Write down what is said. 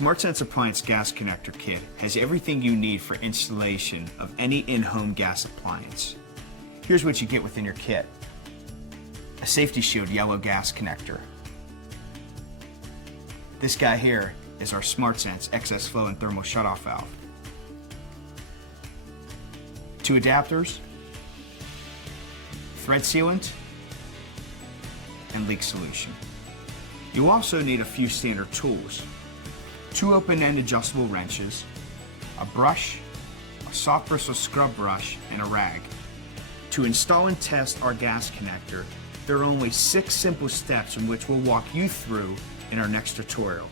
SmartSense Appliance Gas Connector Kit has everything you need for installation of any in-home gas appliance. Here's what you get within your kit. A safety shield yellow gas connector. This guy here is our SmartSense excess flow and thermal shutoff valve. 2 adapters, thread sealant, and leak solution. You also need a few standard tools. 2 open-end adjustable wrenches, a brush, a soft bristle scrub brush, and a rag. To install and test our gas connector, there are only 6 simple steps in which we'll walk you through in our next tutorial.